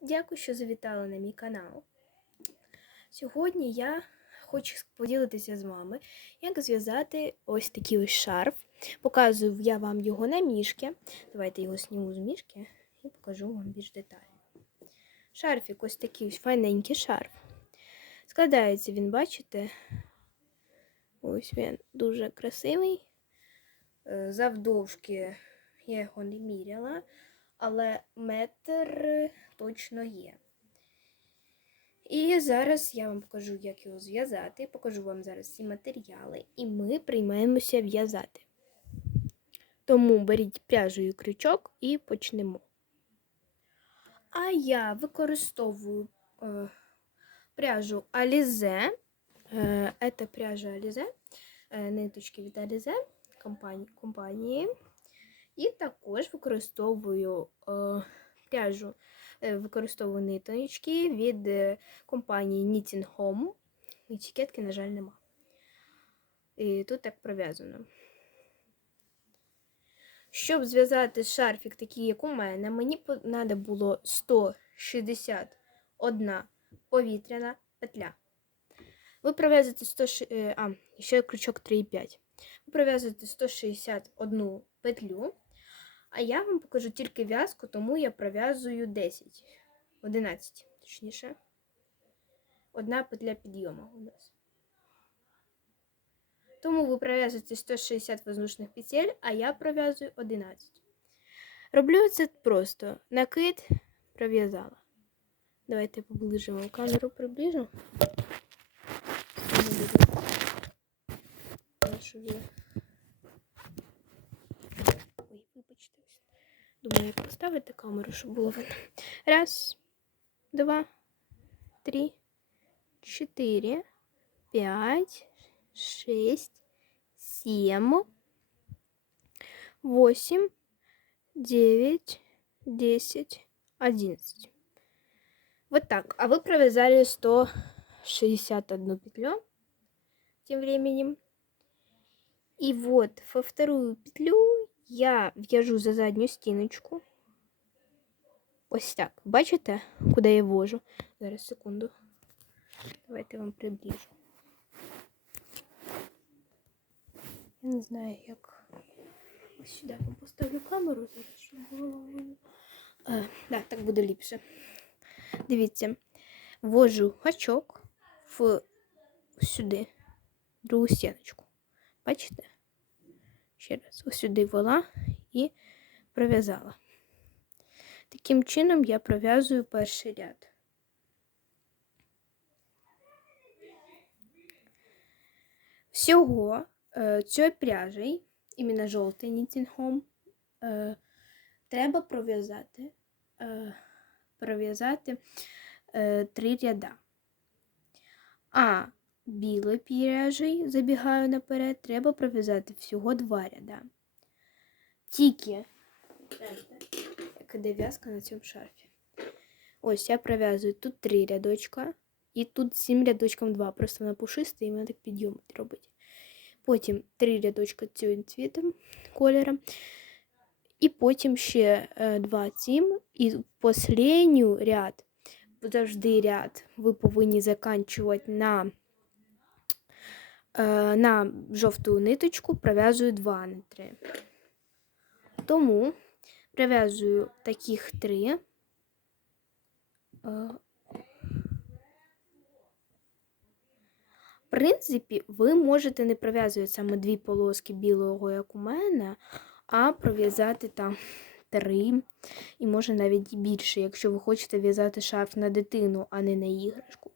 Дякую, що завітали на мій канал. Сьогодні я хочу поділитися з вами, як зв'язати ось такий ось шарф. Показую я вам його на мішки. Давайте його зніму з мішки і покажу вам більш детально. Шарфік ось такий ось файненький шарф. Складається він, бачите? Ось він дуже красивий. Е, Завдовжки я його не міряла, але метр точно є. І зараз я вам покажу, як його зв'язати. Покажу вам зараз ці матеріали, і ми приймаємося в'язати. Тому беріть пряжу і крючок і почнемо. А я використовую е, пряжу Alize. Е, Це пряжа Alize, е, ниточки від Alize компанії. компанії. І також використовую е, пряжу, е, використовую ниточки від е, компанії Knitting Home. Етикетки, на жаль, нема. І тут так пров'язано. Щоб зв'язати шарфік такий, як у мене, мені треба було 161 повітряна петля. Ви пров'язуєте 100, е, а, ще крючок 3,5. Ви пров'язуєте 161 петлю. А я вам покажу тільки в'язку, тому я пров'язую 10, 11, точніше. Одна петля підйому у нас. Тому ви пров'язуєте 160 воздушних петель, а я пров'язую 11. Роблю це просто. Накид пров'язала. Давайте поближе вам камеру приближу. Ой, вибачте. Думаю, як поставити камеру, щоб було видно. Раз, два, три, чотири, п'ять, шесть, сім, восемь, девять, десять, одиннадцать. Вот так. А вы провязали 161 петлю тем временем. И вот во вторую петлю я в'яжу за задню стіночку. Ось так. Бачите, куди я ввожу? Зараз секунду. Давайте вам приближу. Я не знаю, як. Ось сюди вам поставлю камеру зараз, щоб було. Е, да, так буде ліпше. Дивіться, ввожу гачок в сюди, другу стіночку. Бачите? Ще раз, ось сюди ввела і пров'язала. Таким чином я пров'язую перший ряд. Всього е, цією пряжею, іменно жовтий Home, е, треба пров'язати е, пров'язати три ряда. А білою пряжею, забігаю наперед, треба пров'язати всього два ряда. Тільки в'язка на цьому шарфі. Ось я пров'язую тут три рядочка, і тут сім рядочком два. Просто вона пушиста і мене так підйом робить. Потім три рядочка цим цвітом, кольором. І потім ще е, два цим. І останній ряд, завжди ряд, ви повинні заканчувати на на жовту ниточку, пров'язую два на три. Тому прив'язую таких три. Е, В принципі, ви можете не прив'язувати саме дві полоски білого, як у мене, а пров'язати там три, і може навіть більше, якщо ви хочете в'язати шарф на дитину, а не на іграшку.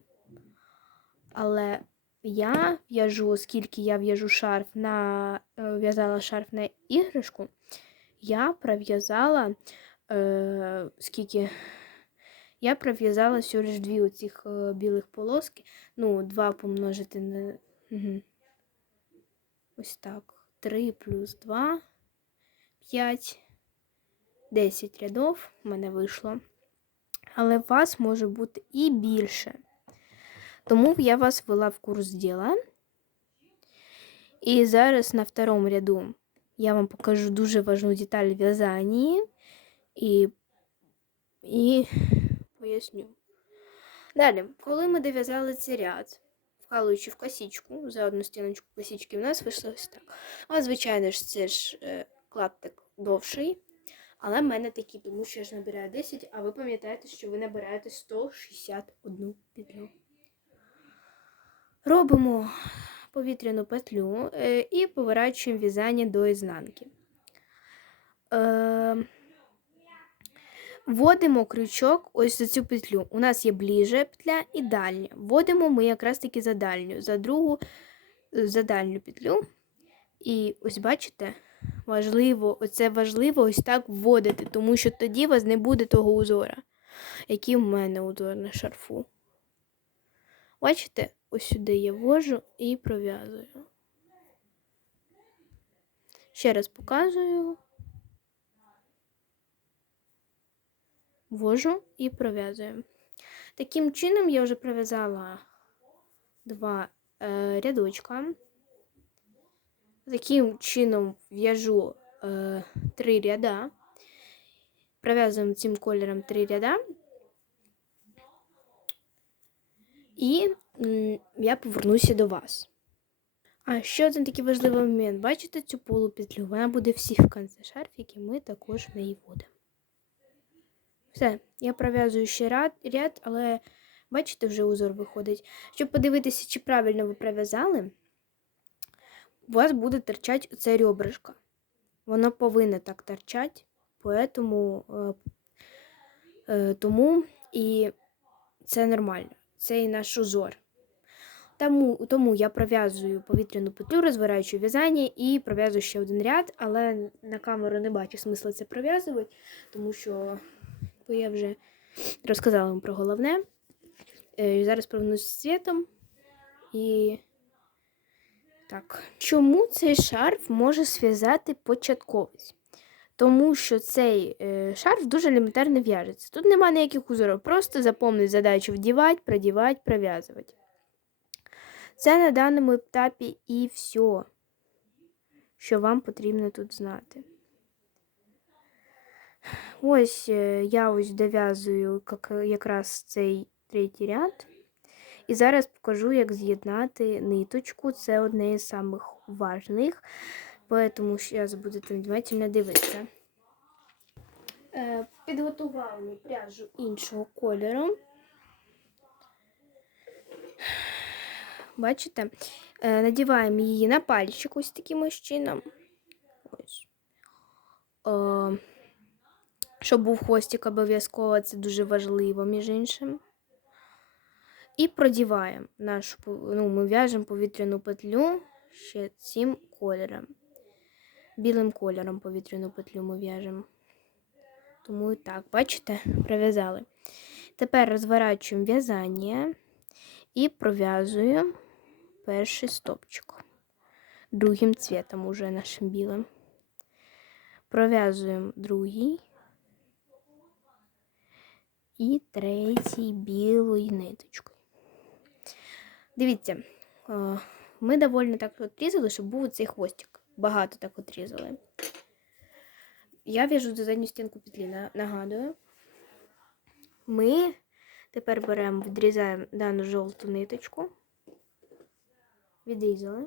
Але я в'яжу, оскільки я в'яжу шарф на е, в'язала шарф на іграшку, я пров'язала е, скільки. Я пров'язала всього лиш дві оцих е, білих полоски. Ну, два помножити на. Угу. Ось так. 3 плюс 2, 5, 10 рядов в мене вийшло. Але у вас може бути і більше. Тому я вас ввела в курс діла. І зараз на второму ряду я вам покажу дуже важну деталь в в'язанні. І, і поясню. Далі, коли ми дов'язали цей ряд, вкалуючи в косічку, за одну стіночку косічки, у нас вийшло ось так. А, звичайно ж, це ж е, клаптик довший, але в мене такий, тому що я ж набираю 10, а ви пам'ятаєте, що ви набираєте 161 петлю. Робимо повітряну петлю е, і поворачуємо в'язання до ізнанки. Е, Вводимо крючок ось за цю петлю. У нас є ближня петля і дальня. Вводимо ми якраз таки за дальню, за другу, е, за дальню петлю. І ось бачите, важливо, оце важливо ось так вводити, тому що тоді у вас не буде того узора, який в мене узор на шарфу. Бачите, ось сюди я ввожу і пров'язую. Ще раз показую. Ввожу і пров'язую. Таким чином я вже пров'язала два е, рядочка. Таким чином в'яжу е, три ряда. Пров'язуємо цим кольором три ряда. І я повернуся до вас. А ще один такий важливий момент. Бачите цю полупетлю? Вона буде всі в кінці шарфіки, ми також в неї вводимо. Все, я пров'язую ще ряд, але бачите, вже узор виходить. Щоб подивитися, чи правильно ви пров'язали, у вас буде торчати оце ребрышко. Воно повинно так торчати, поэтому, е, е, тому і це нормально. Це і наш узор. Тому, тому я пров'язую повітряну петлю, розвираючи в'язання і пров'язую ще один ряд, але на камеру не бачу смисла це пров'язувати, тому що бо я вже розказала вам про головне. Е, Зараз повернусь з цвітом. І так. Чому цей шарф може зв'язати початковець? Тому що цей е, шарф дуже елементарно в'яжеться. Тут немає ніяких узорів, просто заповнити задачу вдівати, продівати, пров'язувати. Це на даному етапі і все, що вам потрібно тут знати. Ось е, я ось дов'язую якраз цей третій ряд. І зараз покажу, як з'єднати ниточку. Це одне із самих важних, тому зараз будете внимательно дивитися. Е, Підготували пряжу іншого кольору. Бачите? Е, Надіваємо її на пальчик ось таким чином. Ось. Е, щоб був хвостик обов'язково, це дуже важливо, між іншим. І продіваємо нашу, ну, ми в'яжемо повітряну петлю ще цим кольором. Білим кольором повітряну петлю ми в'яжемо. Тому і так, бачите, пров'язали. Тепер розворачуємо в'язання і пров'язуємо перший стопчик. Другим цвітом уже нашим білим. Пров'язуємо другий і третій білою ниточкою. Дивіться, е, ми доволі так отрізали, щоб був цей хвостик. Багато так отрізали. Я в'яжу за задню стінку петлі, нагадую. Ми тепер беремо, відрізаємо дану жовту ниточку. Відрізали.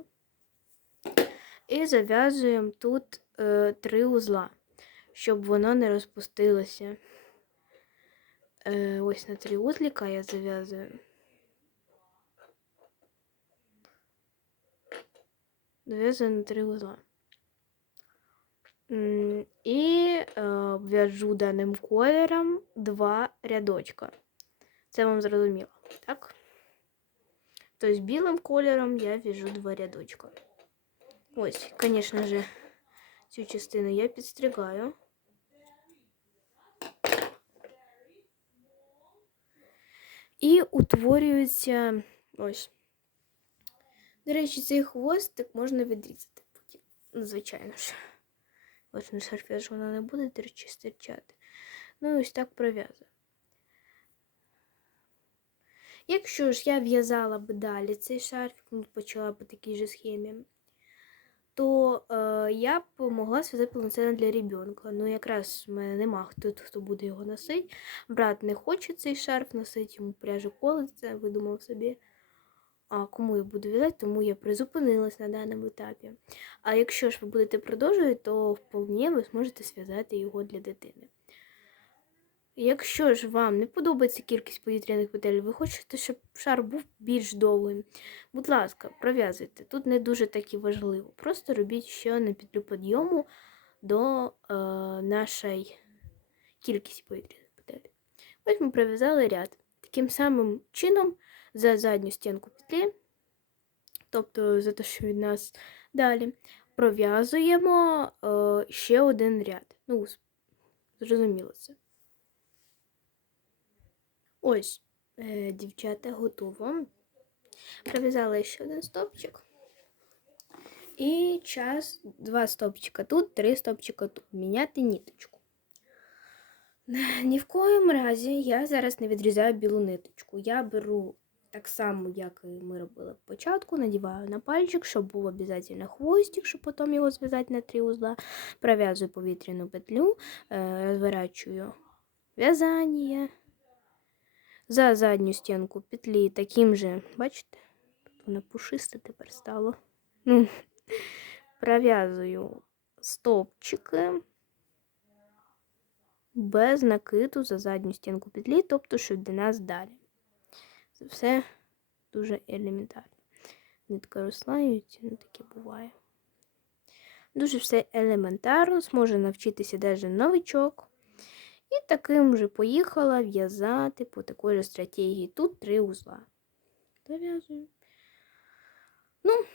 І зав'язуємо тут е, три узла, щоб воно не розпустилося. Е, ось на три узліка я зав'язую. Зав'язую на три узла. І е, даним кольором два рядочка. Це вам зрозуміло, так? Тобто білим кольором я в'яжу два рядочка. Ось, звісно ж, цю частину я підстригаю. І утворюється ось. До речі, цей хвостик можна відрізати потім. Ну, звичайно ж. Ось на шарфі ж вона не буде до речі, стирчати. Ну, і ось так пров'язую. Якщо ж я в'язала б далі цей шарфік, ну, почала по такій же схемі, то е, я б могла зв'язати полноценно для ребенка. Ну, якраз в мене нема хто, хто буде його носити. Брат не хоче цей шарф носити, йому пряже колиться, видумав собі. А кому я буду в'язати, тому я призупинилась на даному етапі. А якщо ж ви будете продовжувати, то вполне ви зможете зв'язати його для дитини. Якщо ж вам не подобається кількість повітряних петель, ви хочете, щоб шар був більш довгим, будь ласка, пров'язуйте. Тут не дуже так і важливо. Просто робіть ще на петлю підйому до е, нашої кількості повітряних петель. Ось ми пров'язали ряд. Таким самим чином за задню стінку петлі, тобто за те, що від нас далі, пров'язуємо е, ще один ряд. Ну, зрозуміло це. Ось, е, дівчата, готово. Пров'язала ще один стопчик. І час два стопчика тут, три стопчика тут. Міняти ниточку. Ні в коєму разі я зараз не відрізаю білу ниточку. Я беру так само, як ми робили спочатку, надіваю на пальчик, щоб був обов'язково хвостик, щоб потім його зв'язати на три узла. Пров'язую повітряну петлю, е, розворачую в'язання. За задню стінку петлі таким же, бачите, тут вона пушиста тепер стало. Ну, пров'язую стовпчики без накиду за задню стінку петлі, тобто, що йде нас далі. Це все дуже елементарно. Нитка розслаюється, ну таке буває. Дуже все елементарно, зможе навчитися навіть новичок. І таким же поїхала в'язати по такій же стратегії. Тут три узла. Дов'язую. Ну,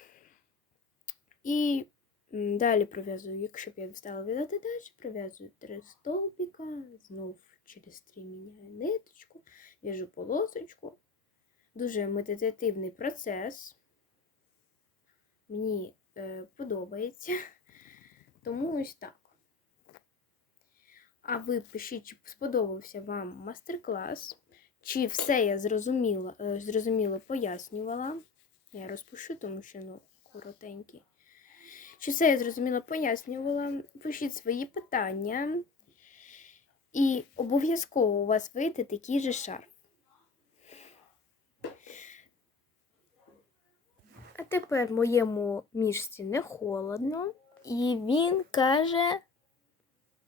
і далі пров'язую, якщо б я стала в'язати далі, пров'язую три стовпіка, знов через три міняю ниточку, в'яжу полосочку. Дуже медитативний процес. Мені е, подобається. Тому ось так. А ви пишіть, чи сподобався вам мастер-клас, чи все я зрозуміла, е, зрозуміло пояснювала. Я розпишу, тому що ну, коротенький. Чи все я зрозуміло пояснювала? Пишіть свої питання. І обов'язково у вас вийде такий же шарф. А тепер моєму мішці не холодно. І він каже.